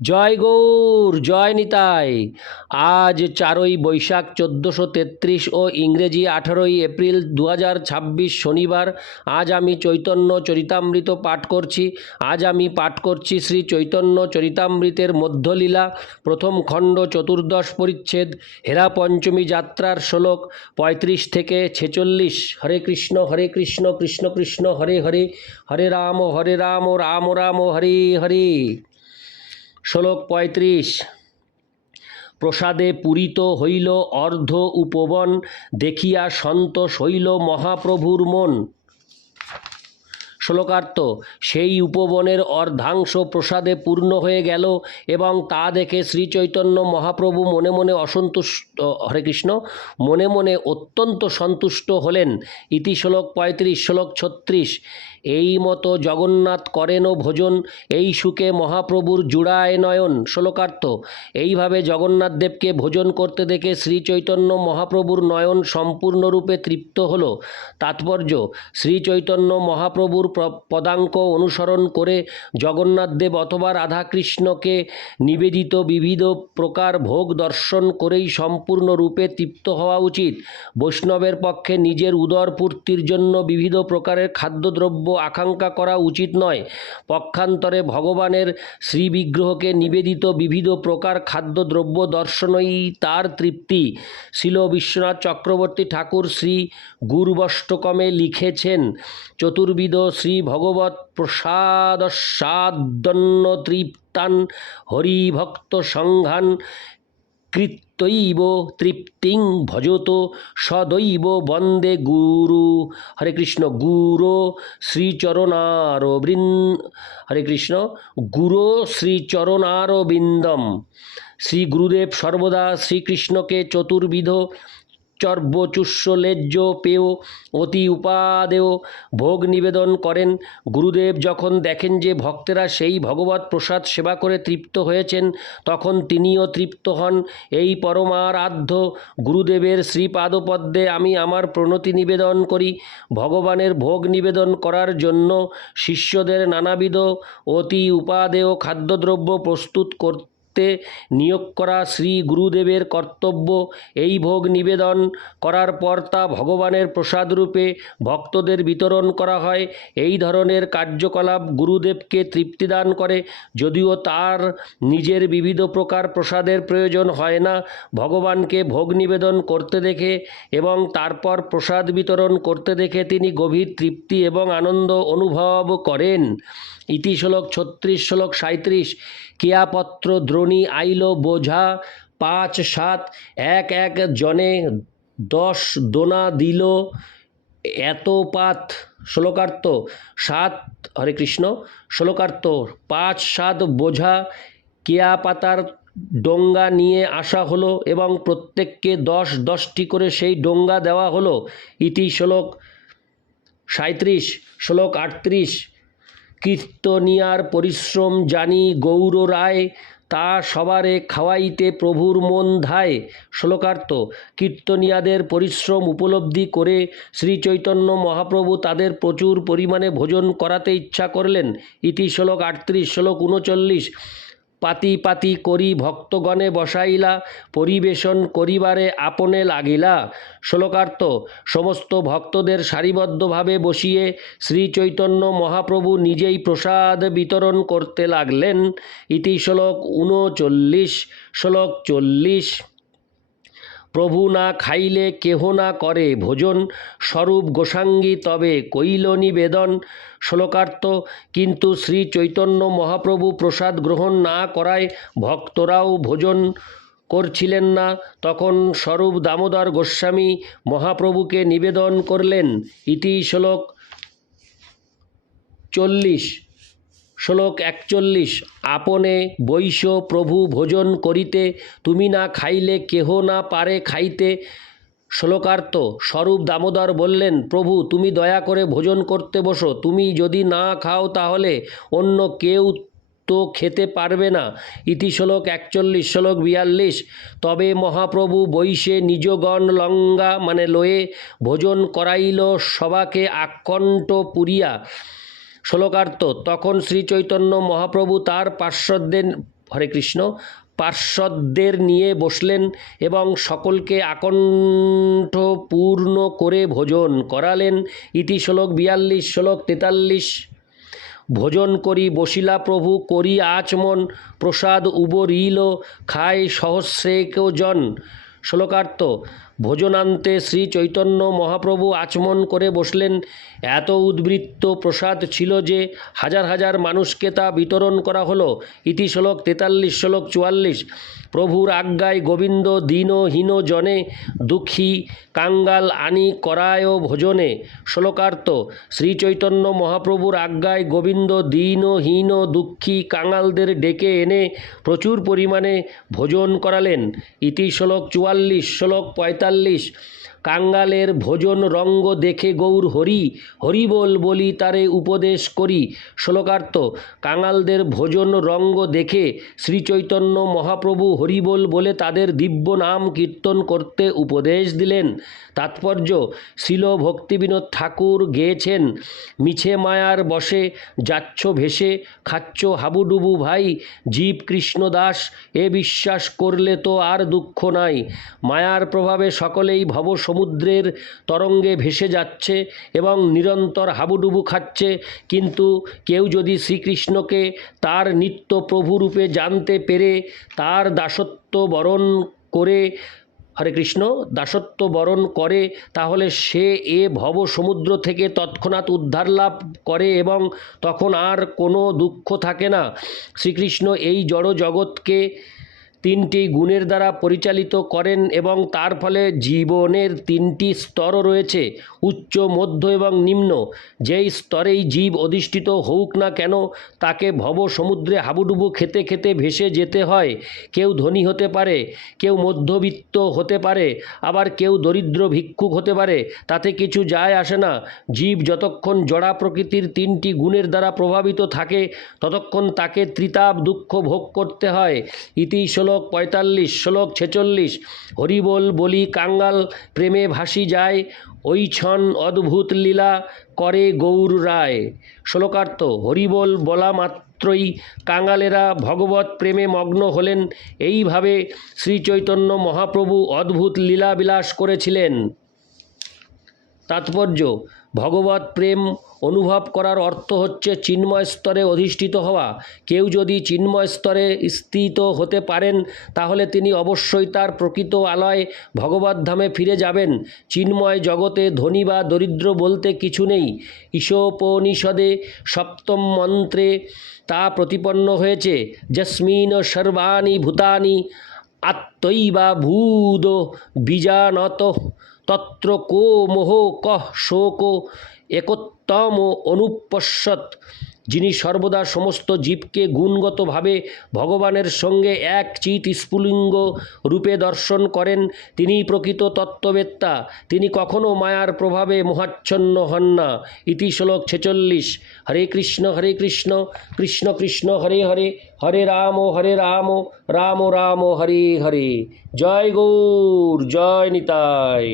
জয় গৌর জয় নিতাই। আজ 4ই বৈশাখ 1433 ও ইংরেজি 18ই এপ্রিল 2026 শনিবার। আজ আমি চৈতন্য চরিতামৃত পাঠ করছি। আজ আমি পাঠ করছি শ্রী চৈতন্য চরিতামৃতের মধ্যলীলা প্রথম খণ্ড 14 পরিচ্ছেদ হেরা পঞ্চমী যাত্রার শ্লোক 35 থেকে 46। হরে কৃষ্ণ কৃষ্ণ কৃষ্ণ হরে হরে, হরে রাম রাম রাম হরে হরে। শ্লোক 35। প্রসাদে পূরিত হইল অর্ধ উপবন, দেখিয়া সন্তোষ হইল মহাপ্রভুর মন। শ্লোকার্থ: সেই উপবনের অর্ধাংশ প্রসাদে পূর্ণ হয়ে গেল এবং তা দেখে শ্রী চৈতন্য মহাপ্রভু মনে মনে অসন্তুষ্ট হরে কৃষ্ণ মনে মনে অত্যন্ত সন্তুষ্ট হলেন। ইতি শ্লোক 35। শ্লোক 36। এই মতো জগন্নাথ করেন ভোজন, এই সুখে মহাপ্রভুর জুড়ায় নয়ন। শ্লোকার্থ: এইভাবে জগন্নাথ দেবকে ভোজন করতে দেখে শ্রী চৈতন্য মহাপ্রভুর নয়ন সম্পূর্ণরূপে তৃপ্ত হল। তাৎপর্য: শ্রী চৈতন্য মহাপ্রভুর পদাঙ্ক অনুসরণ করে জগন্নাথ দেব অথবা রাধাকৃষ্ণকে নিবেদিত বিবিধ প্রকার ভোগ দর্শন করেই সম্পূর্ণরূপে তৃপ্ত হওয়া উচিত। বৈষ্ণবের পক্ষে নিজের উদর পূর্তির জন্য বিবিধ প্রকারের খাদ্যদ্রব্য আকাঙ্ক্ষা করা উচিত নয়। পক্ষান্তরে ভগবানের শ্রীবিগ্রহকে নিবেদিত বিবিধ প্রকার খাদ্যদ্রব্য দর্শনই তার তৃপ্তি। শিল বিশ্বনাথ চক্রবর্তী ঠাকুর শ্রী গুরুবষ্টকমে লিখেছেন, চতুর্বিধ শ্রী ভগবৎ প্রসাদস্বাদন্ন তৃপ্তান হরিভক্ত সংঘান কৃত্যৈব তৃপ্তিং ভজত সদৈব বন্দে গুরু। হরে কৃষ্ণ। গুরো হরে কৃষ্ণ। গুরো শ্রীচরণারবিন্দম। শ্রী গুরুদেব সর্বদা শ্রীকৃষ্ণকে চতুর্বিধ চর্বচুষ্য লেজ্জ পেয় অতি উপাদেয় ভোগ নিবেদন করেন। গুরুদেব যখন দেখেন যে ভক্তেরা সেই ভগবৎ প্রসাদ সেবা করে তৃপ্ত হয়েছেন, তখন তিনিও তৃপ্ত হন। এই পরমারাধ্য গুরুদেবের শ্রীপাদপদ্মে আমি আমার প্রণতি নিবেদন করি। ভগবানের ভোগ নিবেদন করার জন্য শিষ্যদের নানাবিধ অতি উপাদেয় খাদ্যদ্রব্য প্রস্তুত করতে নিয়োগ করা শ্রী গুরুদেবের কর্তব্য। এই ভোগ নিবেদন করার পর তা ভগবানের প্রসাদরূপে ভক্তদের বিতরণ করা হয়। এই ধরনের কার্যকলাপ গুরুদেবকে তৃপ্তিদান করে। যদিও তার নিজের বিবিধ প্রকার প্রসাদের প্রয়োজন হয় না, ভগবানকে ভোগ নিবেদন করতে দেখে এবং তারপর প্রসাদ বিতরণ করতে দেখে তিনি গভীর তৃপ্তি এবং আনন্দ অনুভব করেন। ইতি শ্লোক 36। শ্লোক 37। কেয়াপত্র দ্রোণী আইল বোঝা 5-7, এক এক জনে 10 দোনা দিল এত পাত। শ্লোকার্থ: 7 হরে কৃষ্ণ। শ্লোকার্থ: 5-7 বোঝা কেয়া পাতার ডোঙ্গা নিয়ে আসা হলো এবং প্রত্যেককে 10-10টি করে সেই ডোঙ্গা দেওয়া হলো। ইতি শ্লোক 37। শ্লোক 38। কীর্তনিয়ার পরিশ্রম জানি গৌর রায়, তা সবারে খাওয়াইতে প্রভুর মন ধায়। শ্লোকার্থ: কীর্তনিয়াদের পরিশ্রম উপলব্ধি করে শ্রী চৈতন্য মহাপ্রভু তাদের প্রচুর পরিমাণে ভোজন করাতে ইচ্ছা করলেন। ইতি শ্লোক 38। শ্লোক 39। পাতি পাতি করি ভক্তগণে বসাইলা, পরিবেশন করিবারে আপনে লাগিলা। শ্লোকার্থ: সমস্ত ভক্তদের সারিবদ্ধভাবে বসিয়ে শ্রী চৈতন্য মহাপ্রভু নিজেই প্রসাদ বিতরণ করতে লাগলেন। ইতি শ্লোক 39। শ্লোক 40। প্রভু না খাইলে কেহ না করে ভোজন, স্বরূপ গোসাঙ্গী তবে কইল নিবেদন। শ্লোকার্থ: কিন্তু শ্রী চৈতন্য মহাপ্রভু প্রসাদ গ্রহণ না করায় ভক্তরাও ভোজন করছিলেন না। তখন স্বরূপ দামোদর গোস্বামী মহাপ্রভুকে নিবেদন করলেন। ইতি শ্লোক 40। শ্লোক 41। আপনে বৈশ প্রভু ভোজন করিতে, তুমি না খাইলে কেহ না পারে খাইতে। শ্লোকার্থ: স্বরূপ দামোদর বললেন, প্রভু তুমি দয়া করে ভোজন করতে বসো, তুমি যদি না খাও তাহলে অন্য কেউ তো খেতে পারবে না। ইতি শ্লোক 41। শ্লোক 42। তবে মহাপ্রভু বৈশে নিজগণ লঙ্গা লয়ে ভোজন করাইল সবাকে আকণ্ঠ পুরিয়া। শ্লোকার্থ: তখন শ্রী চৈতন্য মহাপ্রভু তার পার্শ্বদের হরে কৃষ্ণ পার্শ্বদের নিয়ে বসলেন এবং সকলকে আকণ্ঠপূর্ণ করে ভোজন করালেন। ইতি শ্লোক 42, শ্লোক 43। ভোজন করি বসিলা প্রভু করি আচমন, প্রসাদ উবরিল খায় সহস্রেক জন। শ্লোকার্থ: ভোজনান্তে শ্রী চৈতন্য মহাপ্রভু আচমন করে বসলেন। এত উদ্বৃত্ত প্রসাদ ছিল যে হাজার হাজার মানুষকে তা বিতরণ করা হলো। ইতি শ্লোক 43, শ্লোক 44। প্রভুর আজ্ঞায় গোবিন্দ দীনহীন জনে দুঃখী কাঙ্গাল আনি করায় ভোজনে। শ্লোকার্থ: শ্রীচৈতন্য মহাপ্রভুর আজ্ঞায় গোবিন্দ দীনহীন দুঃখী কাঙ্গালদের ডেকে এনে প্রচুর পরিমাণে ভোজন করালেন। ইতি শ্লোক 44, শ্লোক 45। কাঙ্গালের ভোজন রঙ্গ দেখে গৌর হরি হরিবোল বলি তারে উপদেশ করি। শ্লোকার্থ: কাঙ্গালদের ভোজন রঙ্গ দেখে শ্রীচৈতন্য মহাপ্রভু হরিবোল বলে তাদের দিব্য নাম কীর্তন করতে উপদেশ দিলেন। তাৎপর্য: শ্রীল ভক্তিবিনোদ ঠাকুর গেয়েছেন, মিছে মায়ার বশে যাচ্ছ ভেসে, খাচ্ছ হাবুডুবু ভাই, জীব কৃষ্ণদাস এ বিশ্বাস করলে তো আর দুঃখ নাই। মায়ার প্রভাবে সকলেই ভব সমুদ্রের তরঙ্গে ভেসে যাচ্ছে এবং নিরন্তর হাবুডুবু খাচ্ছে, কিন্তু কেউ যদি শ্রীকৃষ্ণকে তার নিত্য প্রভুরূপে জানতে পেরে তার দাসত্ব বরণ করে হরে কৃষ্ণ দাসত্ব বরণ করে, তাহলে সে এ ভব সমুদ্র থেকে তৎক্ষণাৎ উদ্ধার লাভ করে এবং তখন আর কোনো দুঃখ থাকে না। শ্রীকৃষ্ণ এই জড় জগৎকে তিনটি গুণের দ্বারা পরিচালিত করেন এবং তার ফলে জীবনের তিনটি স্তরও রয়েছে, উচ্চ, মধ্য এবং নিম্ন। যেই স্তরেই জীব অধিষ্ঠিত হোক না কেন, তাকে ভব সমুদ্রে হাবুডুবু খেতে খেতে ভেসে যেতে হয়। কেউ ধনী হতে পারে, কেউ মধ্যবিত্ত হতে পারে, আবার কেউ দরিদ্র ভিক্ষুক হতে পারে, তাতে কিছু যায় আসে না। জীব যতক্ষণ জড়া প্রকৃতির তিনটি গুণের দ্বারা প্রভাবিত থাকে ততক্ষণ তাকে ত্রিতাপ দুঃখ ভোগ করতে হয়। ইতি শ্লোক 45, শ্লোক 46। হরিবোল বলি কাঙ্গাল প্রেমে ভাসি যায়, ওই ছন অদ্ভুত লীলা করে গৌর রায়। শ্লোকার্থ: হরিবোল বলা মাত্রই কাঙ্গালেরা ভগবত প্রেমে মগ্ন হলেন। এইভাবে শ্রীচৈতন্য মহাপ্রভু অদ্ভুত লীলা বিলাস করেছিলেন। তাৎপর্য: ভগবত প্রেম অনুভব করার অর্থ হচ্ছে চিন্ময় স্তরে অধিষ্ঠিত হওয়া। কেউ যদি চিন্ময় স্তরে স্থিত হতে পারেন তাহলে তিনি অবশ্যই তার প্রকৃত আলয় ভগবত ধামে ফিরে যাবেন। চিন্ময় জগতে ধনী বা দরিদ্র বলতে কিছু নেই। ঈশোপনিষদে সপ্তম মন্ত্রে তা প্রতিপন্ন হয়েছে। যস্মিন সর্বাণি ভূতানি আত্মৈবা ভূদ বীজানত তত্র কো মোহ কহ শোক একোত্তম অনুপশ্যত। যিনি সর্বদা সমস্ত জীবকে গুণগতভাবে ভগবানের সঙ্গে এক চিৎ স্ফুলিঙ্গ রূপে দর্শন করেন, তিনিই প্রকৃত তত্ত্ববেত্তা। তিনি কখনও মায়ার প্রভাবে মোহাচ্ছন্ন হন না। ইতি শ্লোক 46। হরে কৃষ্ণ কৃষ্ণ কৃষ্ণ হরে হরে, হরে রাম রাম রাম হরে হরে। জয় গৌর, জয় নিতাই।